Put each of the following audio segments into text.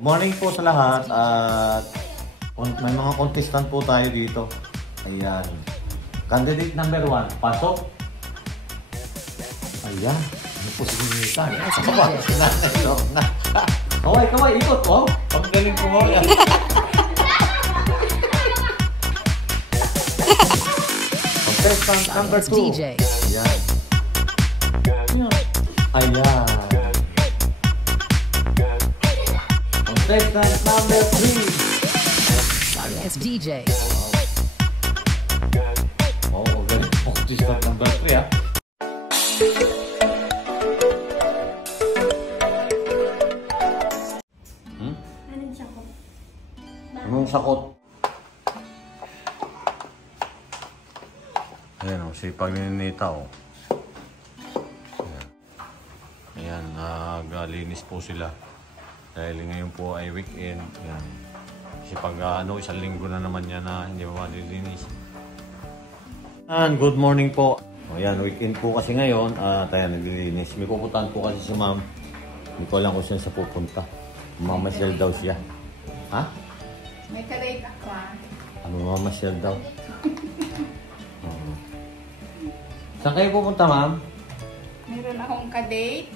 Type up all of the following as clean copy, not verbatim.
Morning po sa lahat at may mga contestant po tayo dito. Ayan. Candidate number 1, pasok. Ayan. Ano po si Nita? Kaway, ikot po. Ang galing po mo. Contestant number 2. Ayan. Ayan. Contestant number 3. It's DJ. Oh, galing po. Contestant number 3 ah. Anong sakot? Anong sakot? Ayan o, sipag ni Nita o. Ayan, naglinis po sila. Dahil ngayon po ay weekend. Ayan. Kasi pag isang linggo na naman yan na hindi pa malilinis. Good morning po. Ayan, weekend po kasi ngayon. Ayan, naglilinis. May pupuntahan po kasi si ma'am. Hindi ko alam kung saan sa pupunta. Mamasyal daw siya. Ha? May kalate ako ah. Ano mamasyal daw? Saan kayo pupunta, ma'am? Meron akong kadate.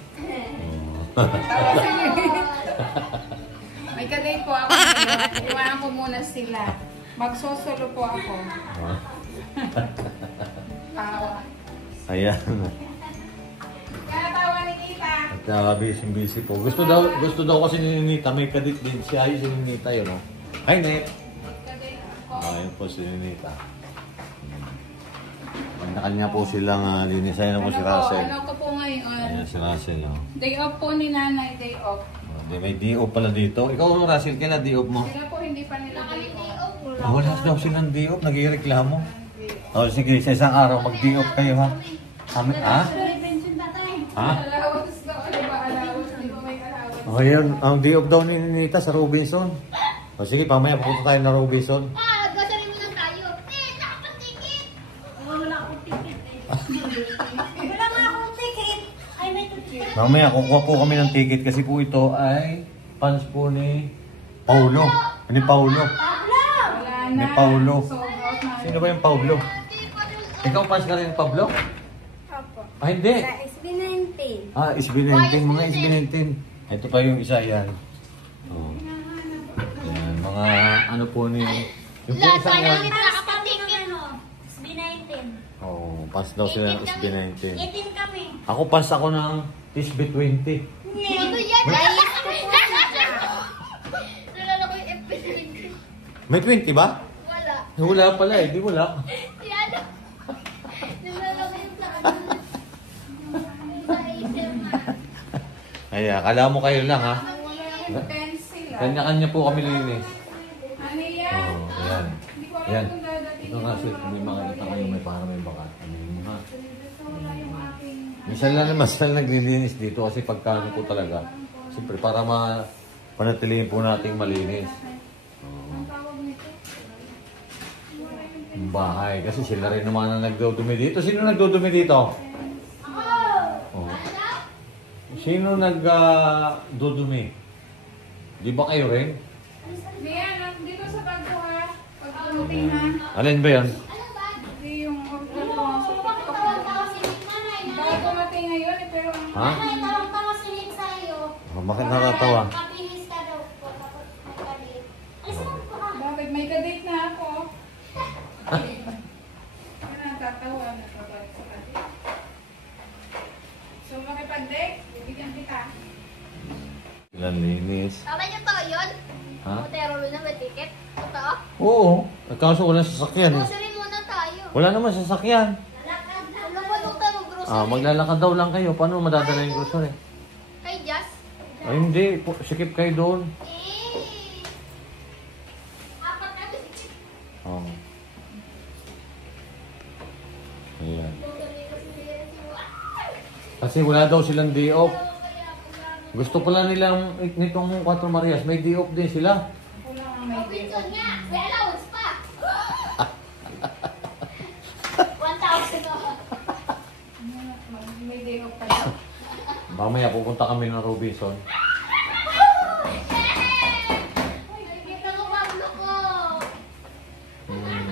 May kadate po ako. Iwanan ko muna sila. Magsosolo po ako. Ayan. Kaya tawa ni Nita. Busy po. Gusto daw kasi ni Nita. May kadate din siya. Ayun si Nita yun, no? Hi, Net. Ayun po si Nita. Kanya po silang linisayan po si Russell. Ano ko po ngayon? Ayan si Russell, no? Day off po ni nanay, day off. May day off pala dito. Ikaw, Russell, kailan day off mo? Sila po hindi pa nila day off. Wala daw silang day off. Nag-ireklamo. O, sige, sa isang araw, mag-day off kayo, ha? Ha? Ha? Allowance daw. Ano ba allowance? Hindi ba may allowance? O, yan. Ang day off daw ni Nita sa Robinson. O, sige, pamaya pupunta tayo na Robinson. Gasarin mo lang tayo. Nakapatikit! Wala akong ticket eh. Wala nga akong ticket. Ay, may ticket. Mamaya, kukuha po kami ng ticket kasi po ito ay fans po ni Paulo. Ni Paulo. Wala na. Ni Paulo. Sold out na. Sino ba yung Paulo? Ikaw fans ka rin ni Pablo? Opo. Ah, hindi. Sa SB19. SB19. Mga SB19. Ito pa yung isa yan. Oh. Yan, mga ano po ni... Yung po isang yan. Nakapaticket. SB19. Oh, pass daw sila ng SB19. 18 kami. Ako pass ako ng SB20. Ano yan? Nalala ko yung FB20. May 20 ba? Wala. Wala pala eh, di wala. Yan. Nalala ko yung sa ano. Sa ASMR. Ay, akala mo kayo lang ha. Wala yung pencil ah. Kanya-kanya po kami linis. Ano yan? Oh, ayan. Hindi ko Ayan. alam kung dadating. Ito nga sir, kung may makikita kayo may parang may bakat. Ha? Wala yung aking... Minsan lang naman sila naglilinis dito kasi pagkano po talaga. Siyempre para panatilihin po nating malinis. Ang tawag nito? Yung bahay. Kasi sila rin naman ang nagdudumi dito. Sino nagdudumi dito? Oh. Sino nagdudumi? Di ba kayo rin? Diyan, dito sa bago ha. Pag dumating ha. Alin ba yan? Hindi yung order ko sa TikTok. Baka dumating ngayon eh, pero ang... Ha? Oh, bakit nakatawa? Bakit? May kadate na ako. Yan ang tatawa na kabalik sa kadate. So, makipag-date, bibigyan kita. Ilan linis? Tama niyo to yun? Ha? Motero na may ticket? Totoo? Oo. Kaso wala sasakyan eh. Grocery muna tayo. Wala naman sasakyan. Ano ba yung tayo grocery? Maglalakad daw lang kayo. Paano madadala yung grocery? Kay Jazz? Ay hindi. Sikip kayo doon. Apat kami. Oo. Ayan. Kasi wala daw silang day off. Gusto pala nilang nitong 4 Marias. May day off din sila. Ako lang ang may date. Robinson nga. May allowance pa. 1,000 ako. May day off pala. Mamaya pupunta kami ng Robinson.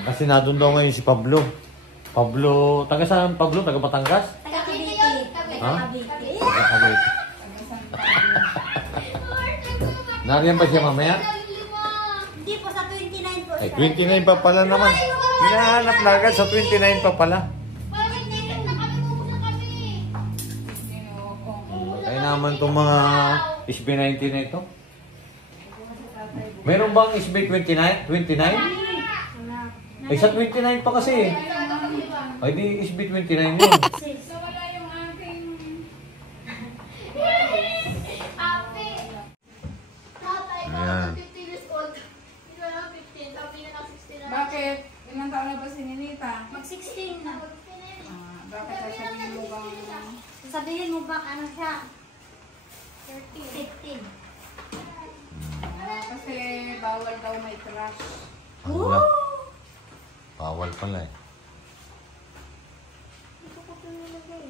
Kasi nadun daw ngayon si Pablo. Pablo, taga saan Pablo? Taga Batangas? Taga Cavite. Ha? Cavite. Taga Cavite. Nariyan ba siya mamaya? Hindi po, sa 29 po Ay, siya. 29 pa pala naman. Hinahanap na agad sa 29 pa pala. Kaya naman itong mga SB19 na ito. Meron bang SB29? 29? Ay, sa 29 pa kasi. Ay, di SB29 yun. So, wala yung aking... Ayan. Bakit? Ilang taon na ba si Ninita? Mag-16 na. Bakit sasabihin mo bang... Sasabihin mo ba ano siya? 15. Kasi bawal daw may trash. Wala. Bawal pala eh. Ito ko pinilagay.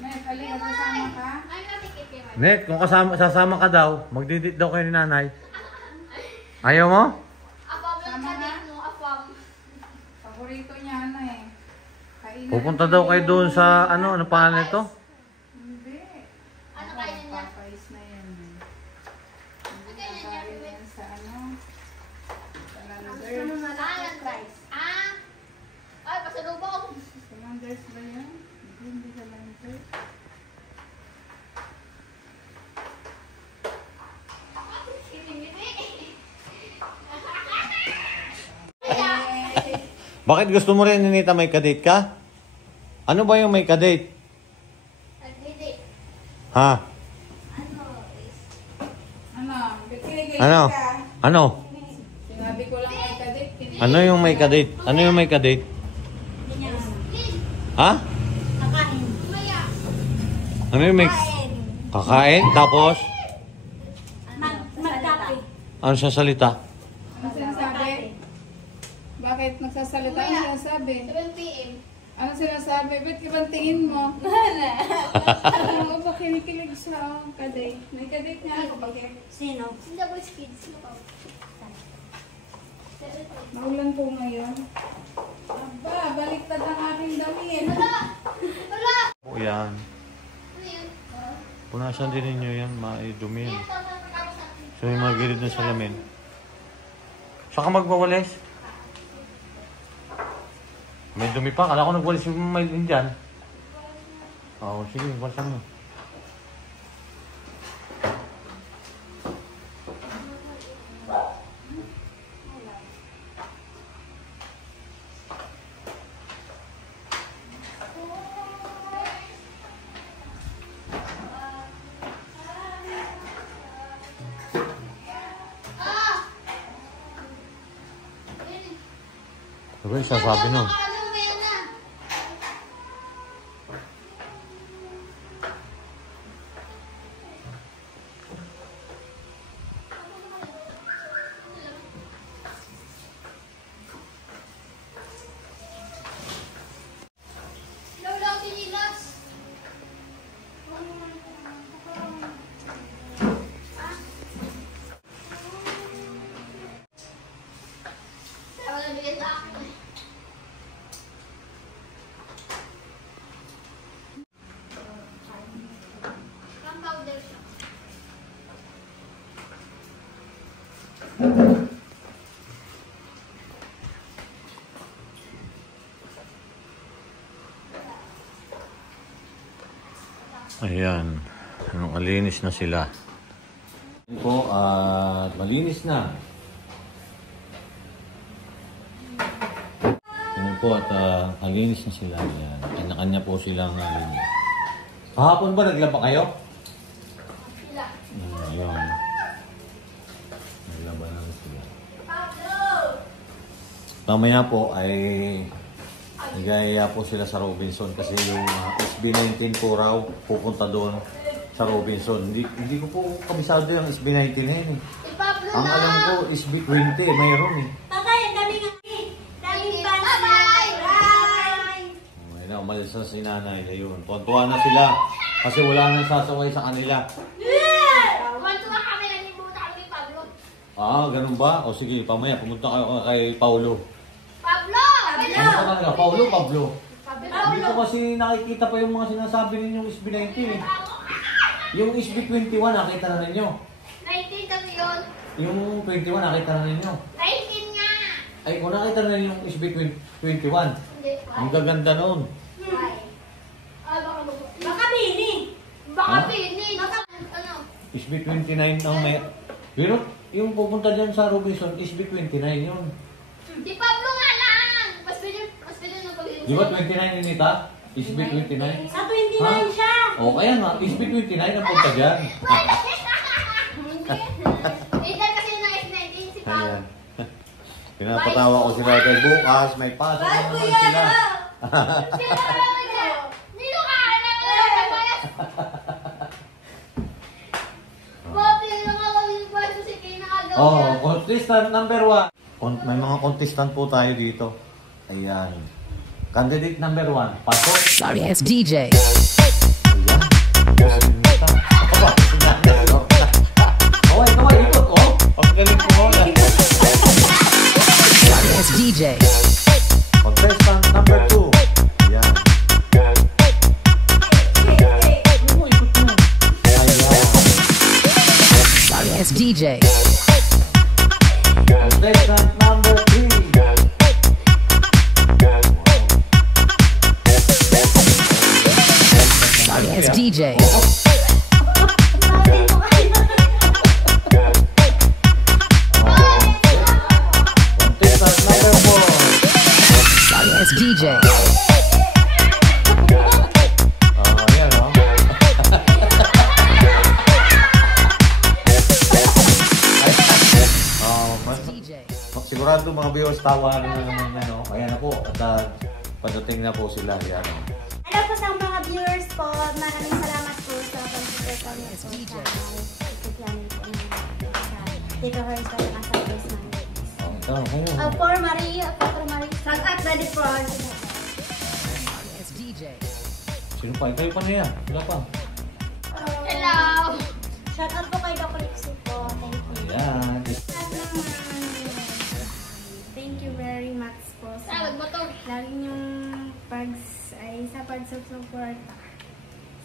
Net, alin, kasama ka? Net, kung sasama ka daw, magdidit daw kayo ni nanay. Ayaw mo? Sama na? Paborito niya ano eh. Kainan Pupunta daw kayo doon sa ano pangalan nito? Hindi. Ano kainin niya? Papais na yan. Hindi kakain yan sa ano. Sa Landers. Ano na lang? Rice. Sa Landers ba yan? Hindi sa Landers. Bakit gusto mo rin, Ninita, may kadate ka? Ano ba yung may kadate? Ha? Ano? Kinikilig Ano? ka? Ano? Sinabi ko lang may kadit. Ano yung may kadate? Ano yung may kadate? Hindi niya alam. Ha? Kakain. Ano yung may... Kain. Kakain? Tapos? Magkape. Ano siya salita? Ano sinasabi? Bakit nagsasalita? Ano sinasabi? 7 p.m. Ano sinasabi? Ba't ibang tingin mo? Alam mo ba kinikilig siya? Oh, kadate. May kadate nga ako. Bakit? Sino? Maulan po ngayon. Aba, baliktad ang aking damit. O yan. Punasan din ninyo yan, maidumi yan. So yung mga gilid ng salamin. Saan ka magwawalis? May dumi pa. Kala ko nagwalis yung may dyan. Oo, sige, walisan mo. Ano yung sasabi nun? Ayan. Malinis na sila. Ayan po, at malinis na. Ayan po, at malinis na sila. Ayan. Kanya-kanya po silang linis. Kahapon ba naglaba kayo? Ayan. Naglaba na sila. Mamaya po ay nagaya po sila sa Robinson kasi yung SB19 po raw pupunta doon sa Robinson. Hindi ko po kabisado yung SB19 na yun eh. Ang alam ko SB20 mayroon eh. Tagay, ang daming daming pansin. Bye! May na umalis na si nanay na yun. Tuwan-tuwa na sila. Kasi wala nang sasaway sa kanila. Tuwa kami, nalimutan kami, Pablo. Ah, ganun ba? O sige, pamaya pumunta kayo kay Paulo. Pablo! Ano ka talaga? Paulo, Pablo? Pablo! Hindi ko kasi nakikita pa yung mga sinasabi ninyong SB19 eh. Yung SB21 nakita na ninyo. 19 kami yun. Yung 21 nakita na ninyo. 19 nga! Ay, kung nakita na ninyo yung SB21, Hindi. ang gaganda noon. Why? Baka mini. Baka Ha? pini. Baka ano? SB29 ang may... Pero yung pupunta dyan sa Robinson, SB29 yun. Di Pablo nga lang! Mas pili ng pag-inom. Di ba 29 yun Nita? SB29? Sa 29 siya. O kaya nga, SB29 ang punta dyan. Ilan kasi yung S19 si Pao. Ayan. Pinapatawa ko sila kay bukas, may pasok na naman sila. Nino ka! Buti na nga kami yung pwesto si Kina Agaw. Oh, contestant number 1. May mga contestant po tayo dito. Ayan. Candidate number 1. Pasok. Sorry, it's DJ. Kaway, ikot, oh. Ang galing ko na. Sorry, it's DJ. Contestant number 2. Ayan. Sorry, it's DJ. Contestant number 3. Sorry, it's DJ. Contestant number 4. Sorry, it's DJ. Ayan, oh. DJ. Sigurado mga viewers, tawa na naman na, no? Ayan na po. At padating na po sila. Ayan, oh. Hello po sa mga viewers po. Maraming salamat po sa pag-support niyo po sa YouTube channel po ng Tito Herz po sa Surprise Monday. Oh, ito, ngayon. For Maria, for Maria. Shout out ready for Sorry, it's DJ. Sino pa? Kayo pa na yan. Sila pa. Hello! Shout out po kay Doc Lixie po. Thank you. Ayan. Thank you very much po Tawag mo to. lagi niyong sa pagsusuporta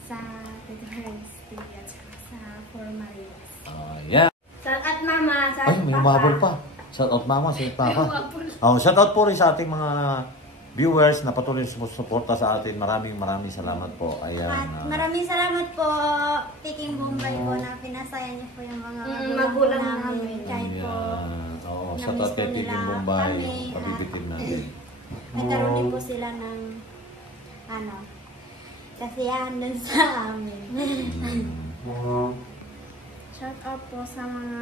sa Tito Herz TV at sa For Maria. Ayan. Shout out mama, shout Ay, out may papa. umabol pa. Shout out mama, shout out papa. Oh, shout out po rin sa ating mga viewers na patuloy sumusuporta sa atin. Maraming salamat po. Ayan. At maraming salamat po, Peking Bombay po, na pinasaya niyo po yung mga magulang namin. Kahit po, Oo, sa na-miss po Tatetik nila yung Bombay, kami, pabibitin natin. nagkaroon din po sila ng, kasiyahan din sa amin. Shout out po sa mga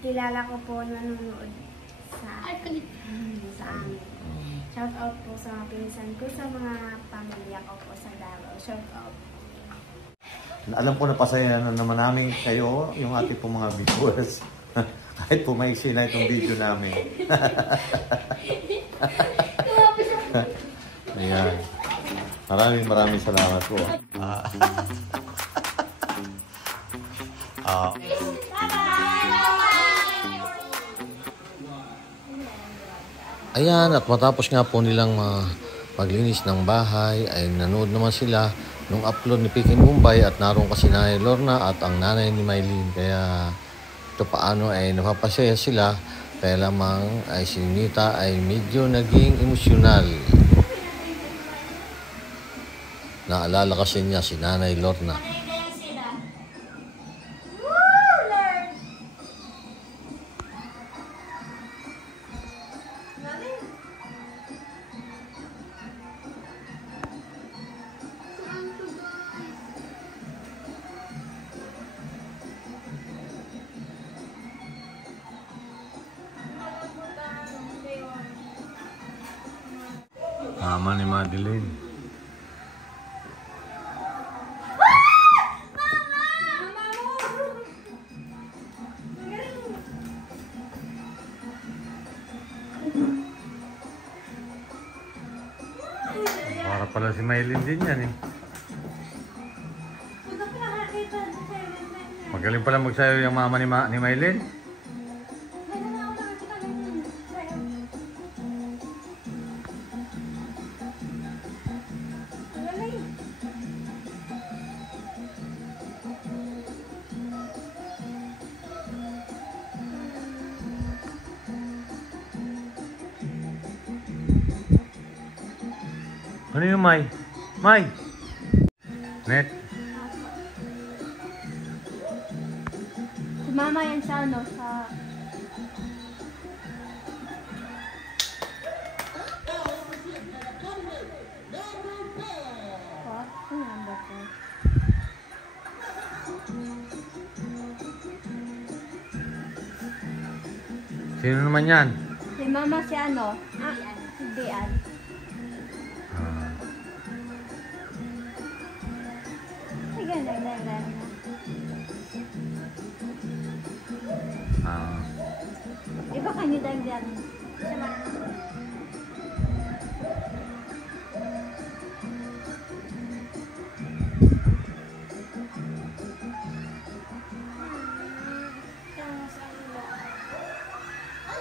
kilala ko po nanonood sa amin. Shout out po sa mga pinsan ko, sa mga pamilya ko po sa Davao. Shout out. Alam ko na pasaya na naman namin kayo, yung ating po mga viewers. Kahit po maiksi na itong video namin. Ayan. Maraming salamat po. Ayan, at matapos nga po nilang maglinis ng bahay, ay nanood naman sila nung upload ni Peking Bombay at naroon kasi nanay Lorna at ang nanay ni Mylene. Kaya ito paano ay napapasaya sila, kaya lamang ay si Nita ay medyo naging emosyonal. Naalala kasi niya si nanay Lorna. Ama ni Madeline. Para pala si Maylin din yan eh. Magaling pala magsayo yung mama ni Maylin. Ano yung May? May! Net? Si Mama yan sa ano, sa... Ano number ko? Sino naman yan? Si Mama si ano? Si Dian. Sige, nagdagan na. Iba ka niyo dagdag.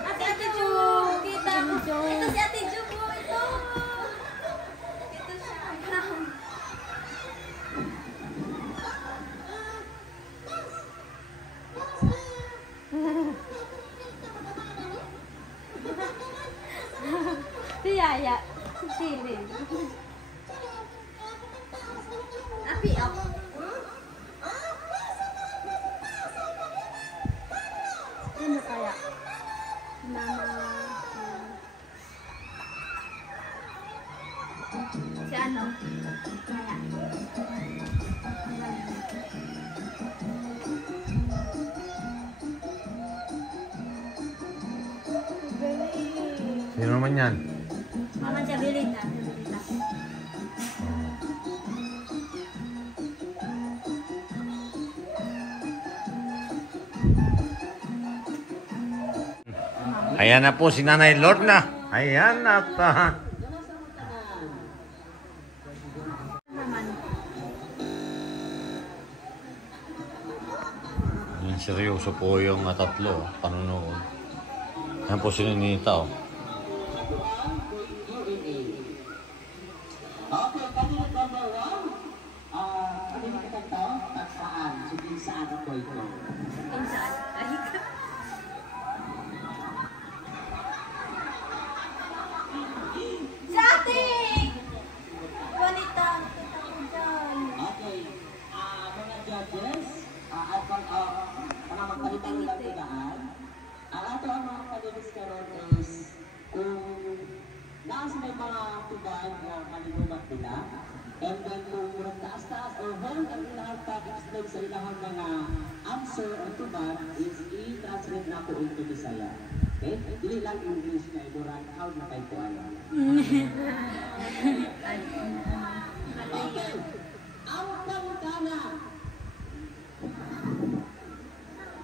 Ate Ju! Kita mo. Ito si Ate Ju po. Ito. Ito siya. Si Yaya. Si Silin. Api ako. Ano kaya? Mama. Si ano? Kaya. Sino naman yan? Mama Jabilita. Ayan na po si Nanay Lorna. Ayan at Ayan, seryoso po yung tatlo. Panunood. Ayan po si Ninita. Oh. Okay, kanina number 1. Ano yung kakanta? Tagsaan. Sige, saan ako ito? Sa ate! Bonita. Kita ko dyan. Okay. Mga judges, at mga magpalitan nilang tigaan, ang ato ang mga pag-ibig karoon is kung nasa may mga tigaan na maligumat nila, and then kung taas-taas or hold ang ilang pag-explain sa ilang mga answer o tuban is i-translate na po into Bisaya. Okay? Dili lang English na iburan, how na kayo po alam. Okay. Ang pangutana.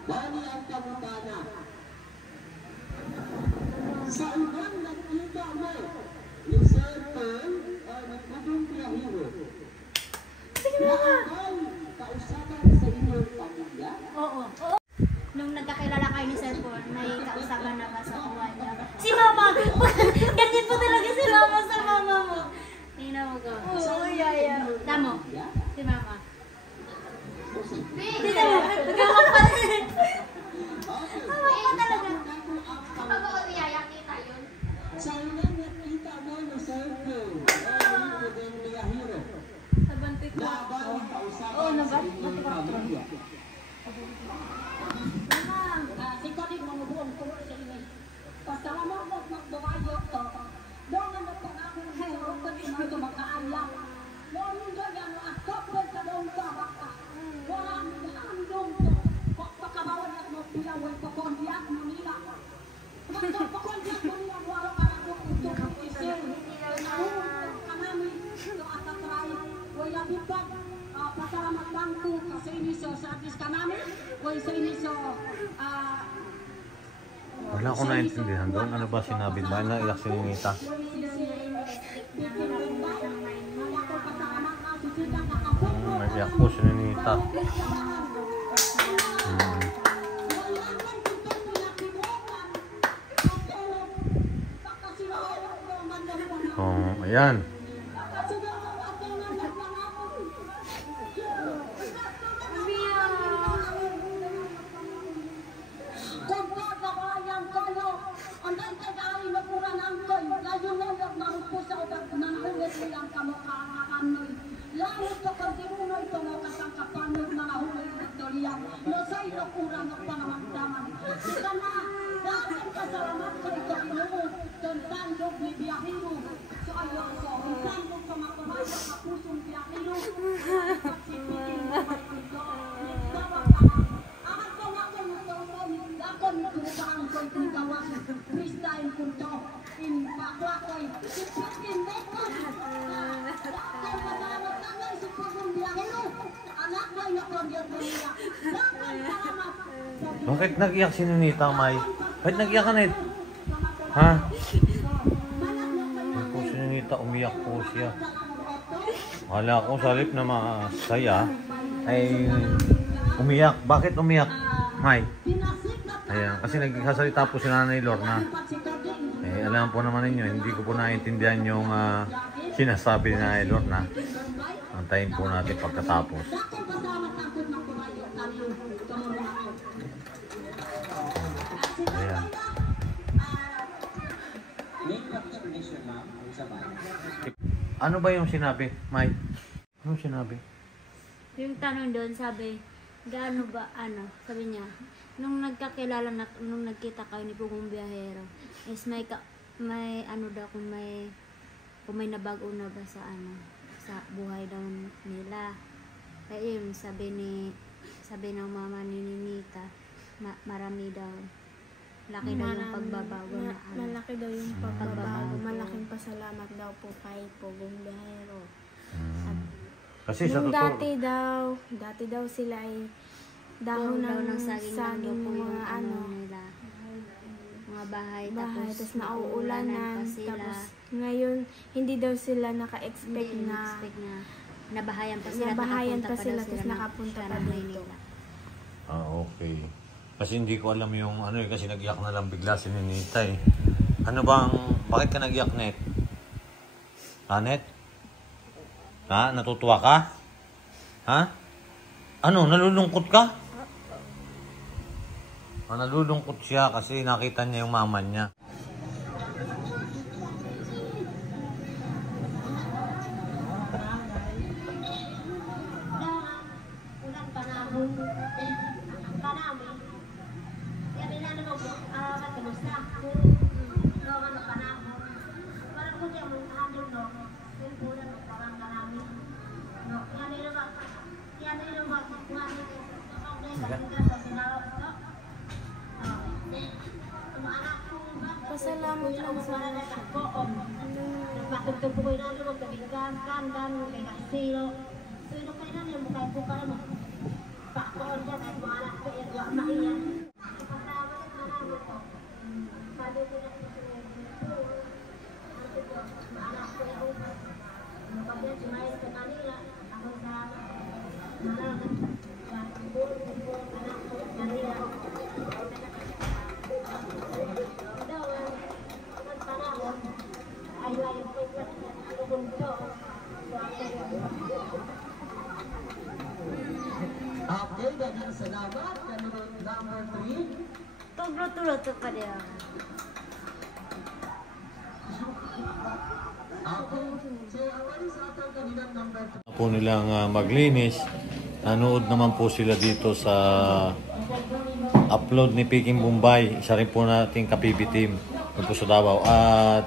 Bali ang pangutana. Sa unang nakita mo, ni Sir Paul o nagkabong piyahiro. Nakakal kausapan sa inyong pamilya. Oo. Nung nagkakilala kayo ni Sir Paul, may kausapan na ba sa buhay niya? Si Mama! Ganyan po talaga si Mama sa mama mo. Tingnan mo ko. Oo, Yaya. Tamo. Si Mama. Tingnan mo. Nagkakapalit. Mama talaga. Sa unang nakita mo ni Sir Paul o nagkabong piyahiro. Laban ang kausapan sa inyong pamilya. Sikarin mo buong tuloy sa inyo. Pasalamat mo magbawayo to. Doon ang napangakong siguro ko din ito makaalam. Doon yung ganyan mo at kapag sa doon ka baka. Wala ang handong to. Pagkakabawan at mo pilaway pakondiyak mo nila. Pakondiyak mo nila wala ka na kung ito isir. Nahuhulog ka namin. Ito at atray. Wala bitag. Pasalamat lang po sa inisyo sa atis ka namin. Kung sa inisyo Wala akong naintindihan doon. Ano ba sinabi? Bakit naiyak si Ninita? Naiyak po si Ninita. Oh, ayan. Bakit nag-iyak si Ninita, May? Bakit nag-iyak ka, Net? Ha? Ay po si Ninita, umiyak po siya. Wala ko sa halip na masaya ay umiyak. Bakit umiyak, May? Ayan, kasi nagsasalita po si Nanay Lorna. Eh, alam po naman ninyo, hindi ko po naiintindihan yung sinasabi ni Nanay Lorna. Antayin po natin pagkatapos. Ayan. Ano ba yung sinabi, May? Anong sinabi? Yung tanong doon, sabi, gaano ba, sabi niya, nung nagkakilala, nung nagkita kayo ni Pugong Biyahero, is may daw, kung may nabago na ba sa buhay daw nila. Kaya yun, sabi ng mama ni Ninita, marami daw. Laki daw yung pagbabago na malaki daw yung pagbabago. Malaking pasalamat daw po kay Pugong Biyahero. Kasi sa Nung totoo, dati daw sila ay dahon ng saging po yung mga nila. Mga bahay, tapos nauulanan. sila. Tapos ngayon, hindi daw sila naka-expect Hindi na nabahayan pa sila, nabahayan pa sila, tapos tapos nakapunta pa ng dito. Maynila. okay. Kasi hindi ko alam yung kasi nag-iyak na lang bigla si Ninita eh. Bakit ka nag-iyak, Net? Ha, Net? Ha? Natutuwa ka? Ha? Nalulungkot ka? Nalulungkot siya kasi nakita niya yung mama niya. Pasalamat lang sa Okay, dagang salamat. Kanunod number 3. Tugro-tulo pa din. Okay, so awali sa atong kanunod number 3. Po nilang maglinis. Nanood naman po sila dito sa upload ni Peking Bombay. Isa rin po nating kapibi team po sa Davao. At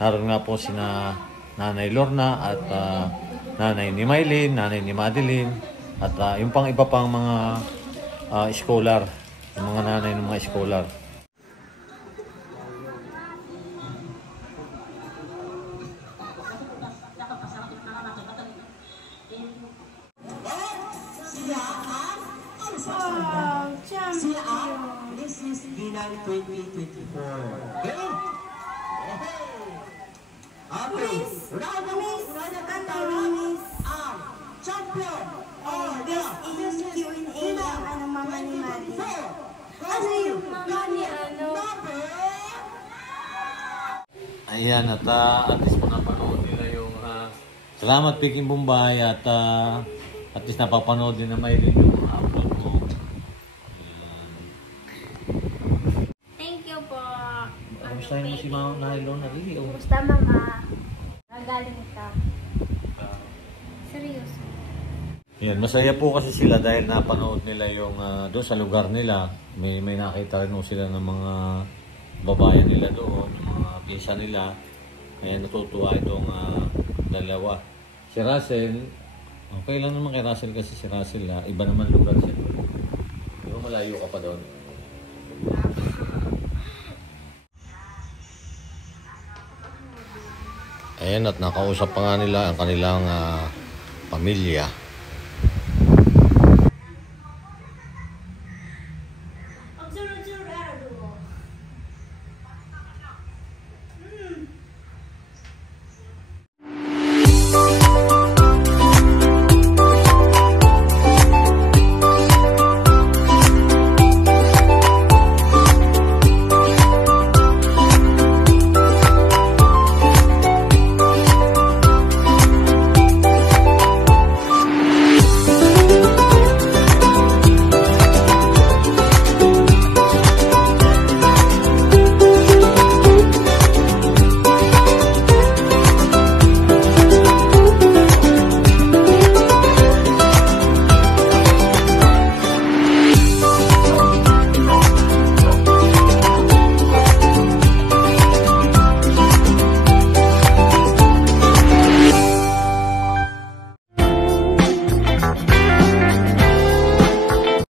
naroon nga po sina Nanay Lorna at Nanay ni Maylin, Nanay ni Madeline at yung pang iba pang mga scholar, yung mga nanay ng mga scholar. This is Ginang 2024. Okay? Okay. Champion! Best in Q&A ang mama ni Mali. Ano yung mama ni Ayan, at least napanood nila yung salamat Peking Bombay at least napapanood din na may rin yung upload ko. Thank you po. Kamustahin mo si Mama Nylon? Kumusta mama? Nagaling ka. Seryoso. Yan, masaya po kasi sila dahil napanood nila yung doon sa lugar nila. May nakita rin sila ng mga babayan nila doon, yung mga pisa nila. Kaya natutuwa itong dalawa. Si Russell, okay lang naman kay Russell kasi si Russell, iba naman lugar siya. Pero malayo ka pa doon. Ayan, at nakausap pa nga nila ang kanilang pamilya.